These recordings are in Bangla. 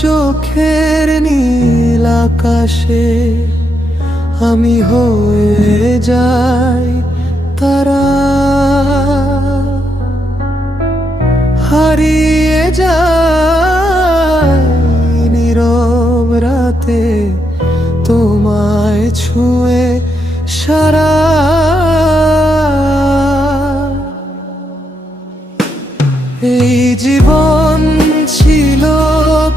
চোখের নীল আকাশে আমি হয়ে যাই তারা, হারিয়ে যাই নীরব রাতে তোমায় ছুঁয়ে সারা। এই জীবন ছিল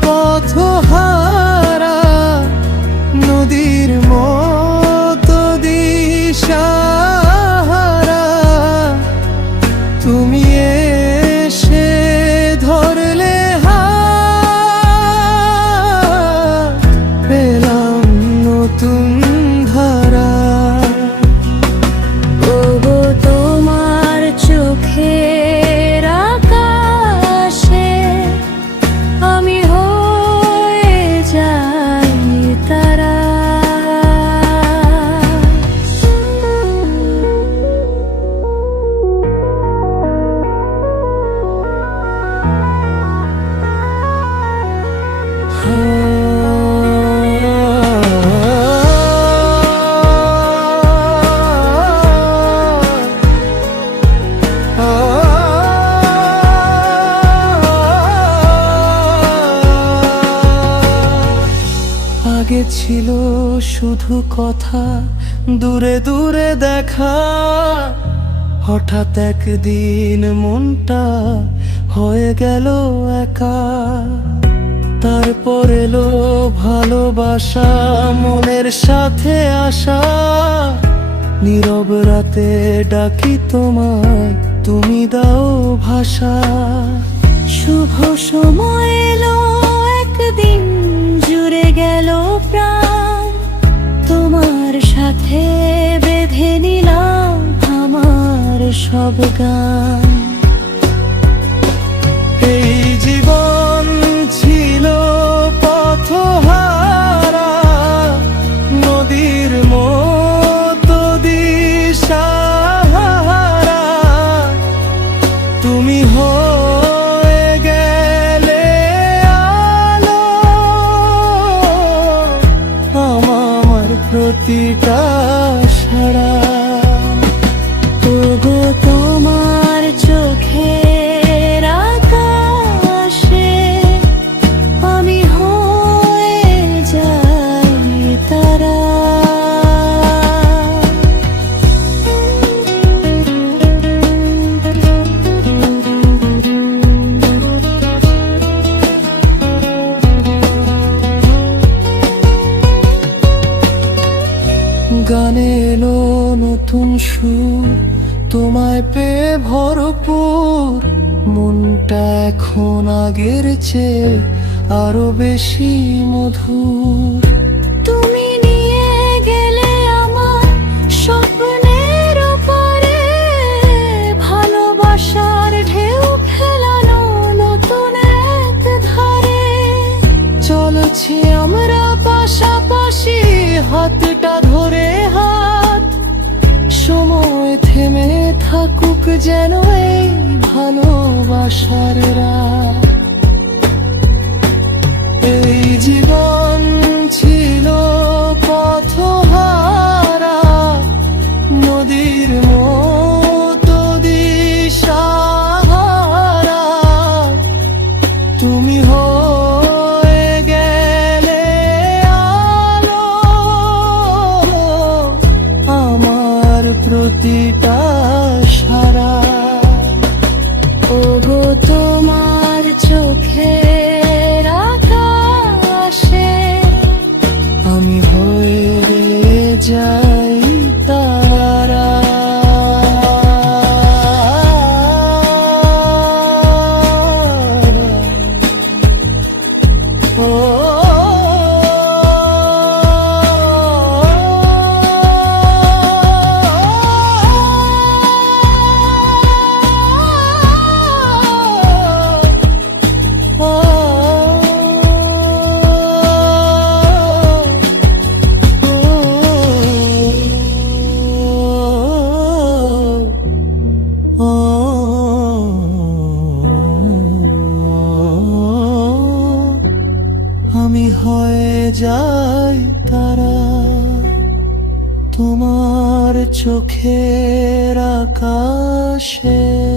পথহারা, নদীর মতো দিশাহারা। তুমি এসে ধরলে হাত, পেলাম নতুন ধারা। ওগো তোমার চোখের আকাশে আমি হয়ে যাই তারা। আগে ছিল শুধু কথা, দূরে দূরে দেখা। হঠাৎ একদিন মনটা হয়ে গেল একা। তারপর এলো ভালোবাসা, মনের সাথে আসা। নীরব রাতে ডাকি তোমায়, তুমি দাও ভাষা। শুভ সময় এলো একদিন, জুড়ে গেল প্রাণ। তোমার সাথে বেঁধে নিলাম আমার সব গান। এই জীবন ছিল পথহারা, নদীর মতো দিশাহারা। তুমি হয়ে গেলে আলো, আমার প্রতিটা সারা। ওগো তোমার চোখের আকাশে আমি হয়ে যাই তারা। গানে এলো নতুন সুর, তোমায় পেয়ে ভরপুর। মনটা এখন আগের চেয়ে আরো বেশি মধুর। তুমি নিয়ে গেলে আমার স্বপ্নের ওপারে, ভালোবাসার ঢেউ খেলানো নতুন এক ধারে। চলছি আমরা পাশাপাশি, হাতটা ধরে হাত। সময় থেমে থাকুক যেন এই ভালোবাসার রাত। এই জীবন ছিল পথহারা, নদীর মতো দিশাহারা। তুমি হয়ে গেলে আলো, আমার প্রতিটা সারা। ওগো তোমার আমি হয়ে যাই তারা, তোমার চোখের আকাশে।